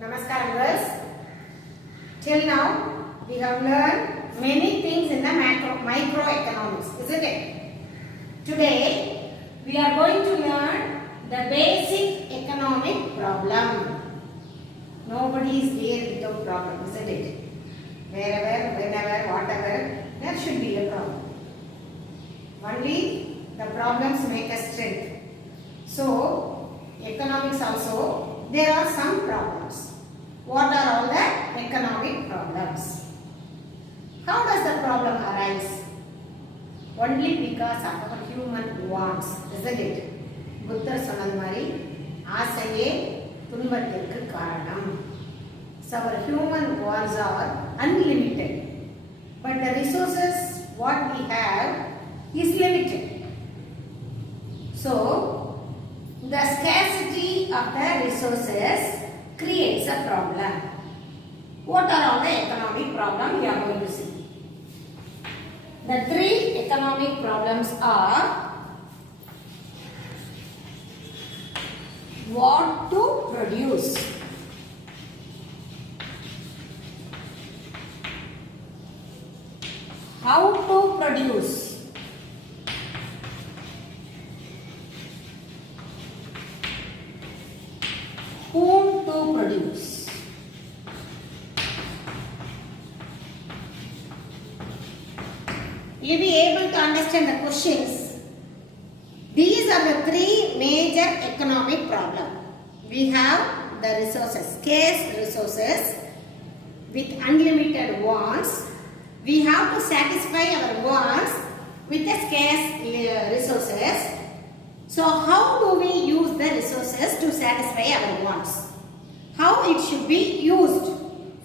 Namaskaram girls. Till now we have learned many things in the microeconomics, isn't it? Today we are going to learn the basic economic problem. Nobody is there without problem, isn't it? Wherever, whenever, whatever, there should be a problem. Only the problems make us strength. So, economics also, there are some problems. What are all the economic problems? How does the problem arise? Only because of our human wants, isn't it? புத்தர் சொன்னது மாதிரி ஆசையே துன்பத்திற்கு காரணம். So our human wants are unlimited, but the resources what we have is limited. So the scarcity of the resources creates a problem. What are all the economic problems we are going to see? The three economic problems are what to produce, how to produce, whom to produce. You'll be able to understand the questions. These are the three major economic problems. We have the resources, scarce resources with unlimited wants. We have to satisfy our wants with the scarce resources. So how do we use the resources to satisfy our wants? How it should be used?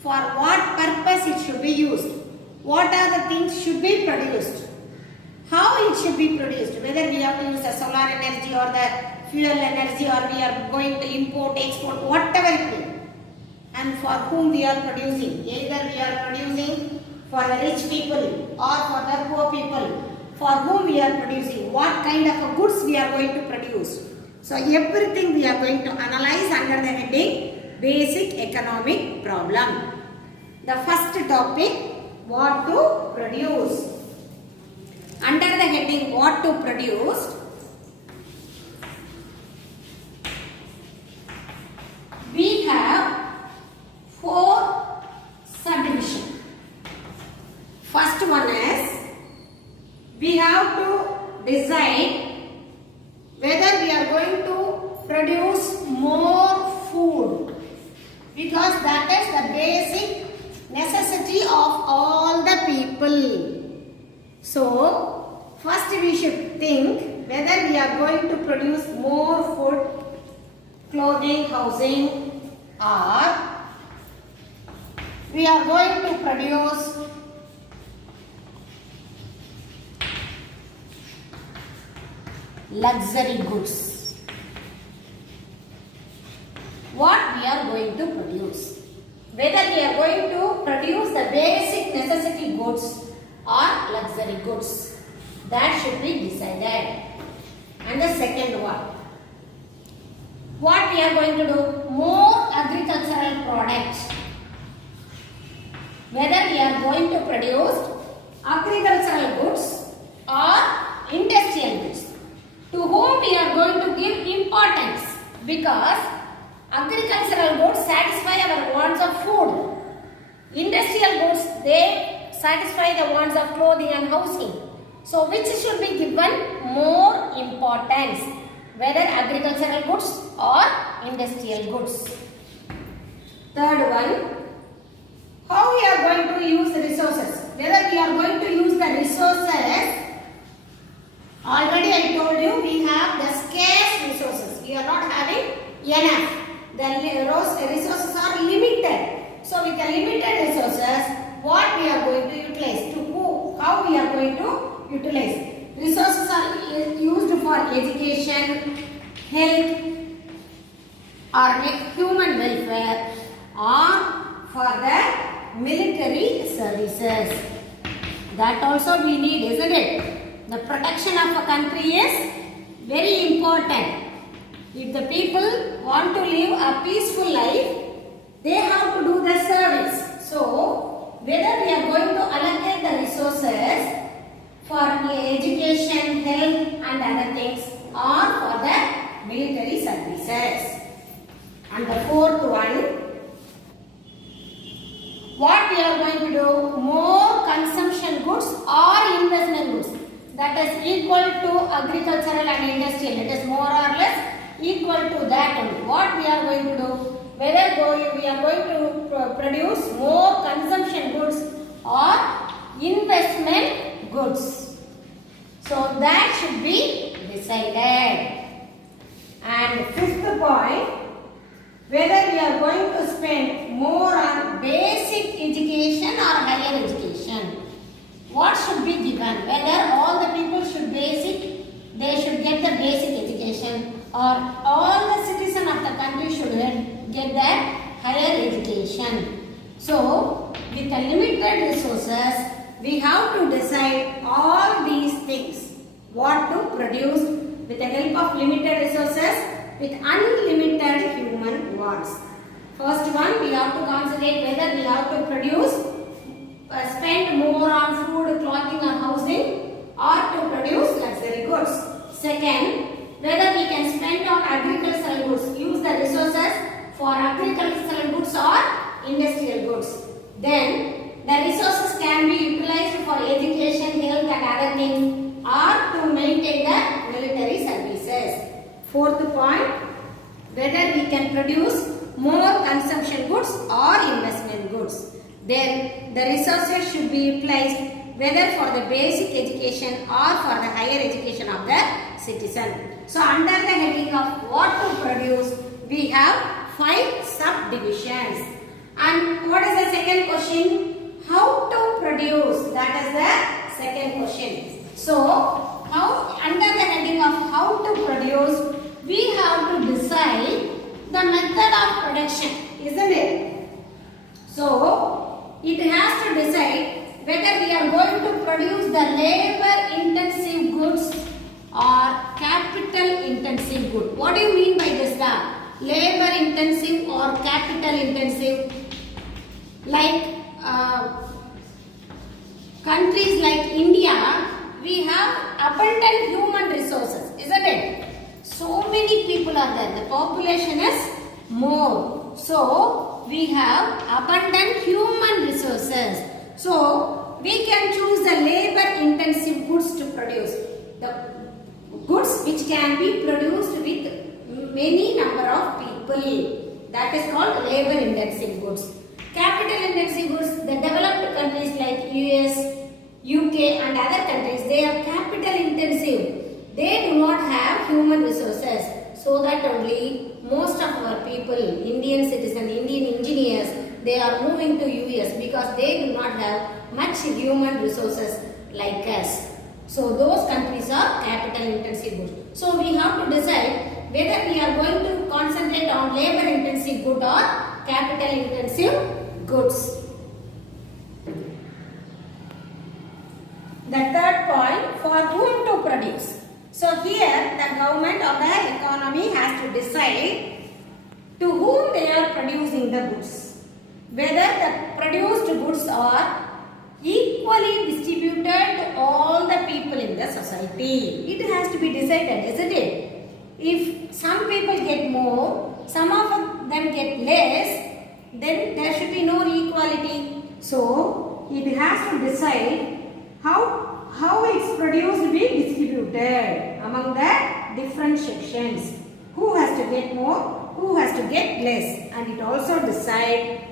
For what purpose it should be used? What are the things should be produced? How it should be produced? Whether we have to use the solar energy or the fuel energy, or we are going to import, export, whatever it be. And for whom we are producing? Either we are producing for the rich people or for the poor people. For whom we are producing? What kind of goods we are going to produce? So everything we are going to analyze under the heading basic economic problem. The first topic, what to produce. Under the heading what to produce, we have 4 subdivisions. First one is, we have to decide whether we are going to produce more food, because that is the basic necessity of all the people. So, first we should think whether we are going to produce more food, clothing, housing, or we are going to produce luxury goods. What we are going to produce? Whether we are going to produce the basic necessity goods or luxury goods, that should be decided. And the second one, what we are going to do? More agricultural products. Whether we are going to produce agricultural goods or industrial goods. To whom we are going to give importance, because agricultural goods satisfy our wants of food. Industrial goods, they satisfy the wants of clothing and housing. So which should be given more importance, whether agricultural goods or industrial goods. Third one, how we are going to use the resources. Whether we are going to use the resources, already I told you we have the scarce resources. We are not having enough. The resources are limited. So with the limited resources, what we are going to utilize? To who? How we are going to utilize? Resources are used for education, health, or human welfare, or for the military services. That also we need, isn't it? The protection of a country is very important. If the people want to live a peaceful life, they what we are going to do? More consumption goods or investment goods. That is equal to agricultural and industrial. It is more or less equal to that only. What we are going to do? Whether we are going to produce more consumption goods or investment goods. So that should be decided. And fifth point, whether we are going to spend more on basic education or higher education. What should be given? Whether all the people should they should get the basic education, or all the citizens of the country should get the higher education. So, with the limited resources, we have to decide all these things. What to produce with the help of limited resources, with unlimited human wants. First one, we have to concentrate whether we have to produce spend more on food, clothing or housing, or to produce luxury goods. Second, whether we can spend on agricultural goods, use the resources for agricultural goods or industrial goods. Then, the resources can be utilized for education, health and other things, or to maintain the military services. Fourth point, whether we can produce more consumption goods or investment goods. Then the resources should be utilized whether for the basic education or for the higher education of the citizen. So under the heading of what to produce, we have 5 subdivisions. And what is the second question? How to produce? That is the second question. So under the heading of how to produce, we have to decide the method of production, isn't it? So it has to decide whether we are going to produce the labor intensive goods or capital intensive good. What do you mean by this? Labor intensive or capital intensive? Like countries like India, we have abundant human resources, isn't it? So many people are there. The population is more. So we have abundant human resources. So we can choose the labor intensive goods to produce. The goods which can be produced with many number of people. That is called labor intensive goods. Capital intensive goods, the developed countries like US, UK and other countries, they are capital intensive. They do not have human resources. So that only most of our people, Indian citizens, Indian engineers, they are moving to US because they do not have much human resources like us. So those countries are capital intensive goods. So we have to decide whether we are going to concentrate on labor intensive good or capital intensive goods. The third point, for whom to produce. So here the government or the economy has to decide to whom they are producing the goods. Whether the produced goods are equally distributed to all the people in the society. It has to be decided, isn't it? If some people get more, some of them get less, then there should be no equality. So it has to decide how it's produced be distributed among the different sections. Who has to get more, who has to get less, and it also decide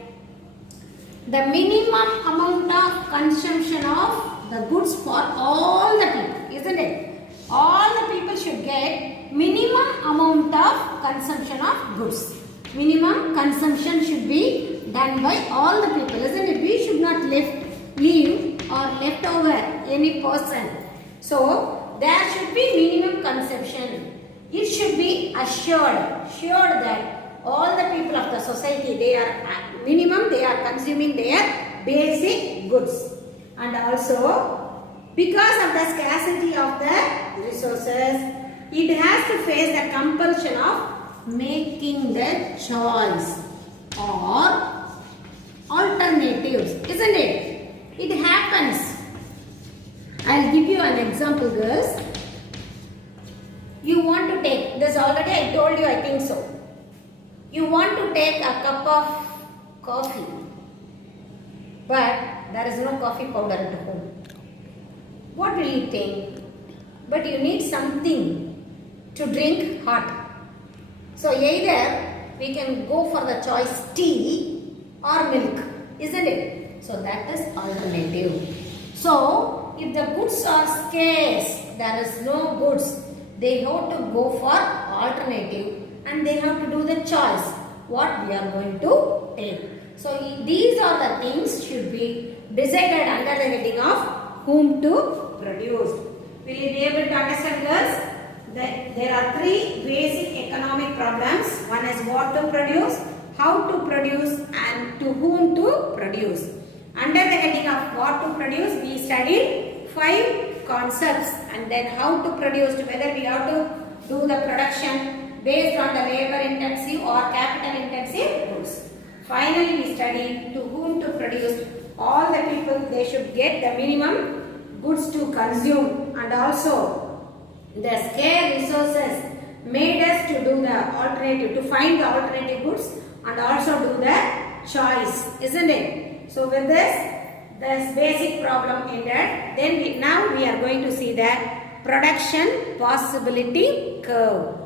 the minimum amount of consumption of the goods for all the people, isn't it? All the people should get minimum amount of consumption of goods. Minimum consumption should be done by all the people, isn't it? We should not leave or left over any person. So there should be minimum consumption. It should be assured that all the people of the society, they are minimum, they are consuming their basic goods. And also, because of the scarcity of the resources, it has to face the compulsion of making the choice or alternatives, isn't it? It happens. I'll give you an example, girls. You want to take, this already I told you, I think so. You want to take a cup of coffee. but there is no coffee powder at home. What will you think? But you need something to drink hot. So either we can go for the choice tea or milk, isn't it? So that is alternative. So if the goods are scarce, there is no goods, they have to go for alternative and they have to do the choice what we are going to take. So these are the things should be decided under the heading of whom to produce. Will you be able to understand, girls? There are three basic economic problems. One is what to produce, how to produce and to whom to produce. Under the heading of what to produce, we studied 5 concepts, and then how to produce, whether we have to do the production based on the labor intensive or capital intensive goods. Finally, we studied to whom to produce. All the people, they should get the minimum goods to consume, and also the scarce resources made us to do the alternative, to find the alternative goods and also do the choice, isn't it? So with this basic problem ended. Then now we are going to see the production possibility curve.